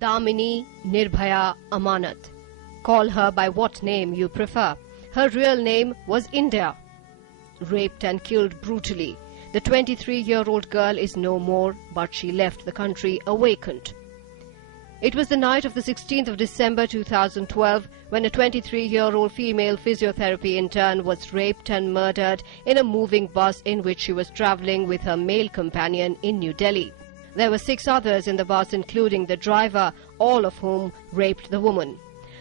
Damini Nirbhaya Amanat. Call her by what name you prefer. Her real name was India. Raped and killed brutally. The 23-year-old girl is no more, but she left the country awakened. It was the night of the 16th of December 2012 when a 23-year-old female physiotherapy intern was raped and murdered in a moving bus in which she was travelling with her male companion in New Delhi. There were 6 others in the bus, including the driver, all of whom raped the woman.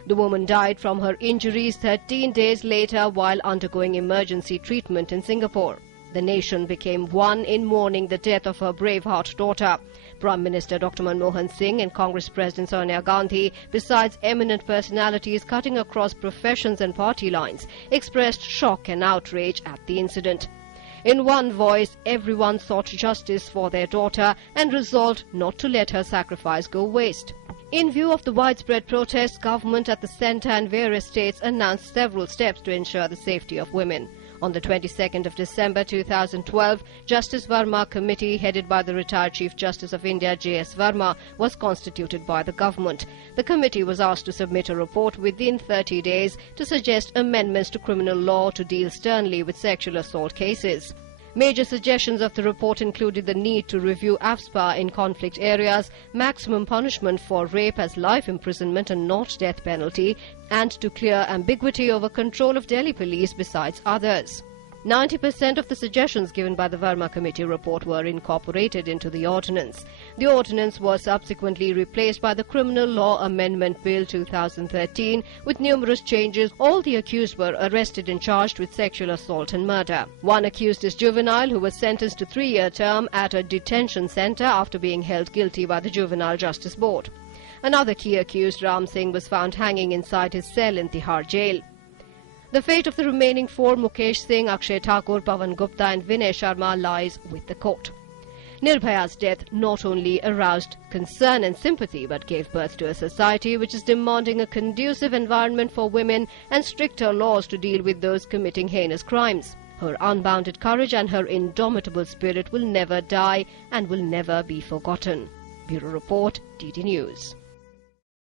The woman died from her injuries 13 days later while undergoing emergency treatment in Singapore. The nation became one in mourning the death of her braveheart daughter. Prime Minister Dr. Manmohan Singh and Congress President Sonia Gandhi, besides eminent personalities cutting across professions and party lines, expressed shock and outrage at the incident. In one voice, everyone sought justice for their daughter and resolved not to let her sacrifice go waste. In view of the widespread protests, government at the centre and various states announced several steps to ensure the safety of women. On the 22nd of December 2012, Justice Verma Committee, headed by the retired Chief Justice of India J.S. Verma, was constituted by the government. The committee was asked to submit a report within 30 days to suggest amendments to criminal law to deal sternly with sexual assault cases. Major suggestions of the report included the need to review AFSPA in conflict areas, maximum punishment for rape as life imprisonment and not death penalty, and to clear ambiguity over control of Delhi police besides others. 90% of the suggestions given by the Verma Committee report were incorporated into the ordinance. The ordinance was subsequently replaced by the Criminal Law Amendment Bill 2013 with numerous changes. All the accused were arrested and charged with sexual assault and murder. One accused is juvenile who was sentenced to 3-year term at a detention centre after being held guilty by the Juvenile Justice Board. Another key accused, Ram Singh, was found hanging inside his cell in Tihar jail. The fate of the remaining 4, Mukesh Singh, Akshay Thakur, Pavan Gupta and Vinay Sharma, lies with the court. Nirbhaya's death not only aroused concern and sympathy but gave birth to a society which is demanding a conducive environment for women and stricter laws to deal with those committing heinous crimes. Her unbounded courage and her indomitable spirit will never die and will never be forgotten. Bureau Report, DD News.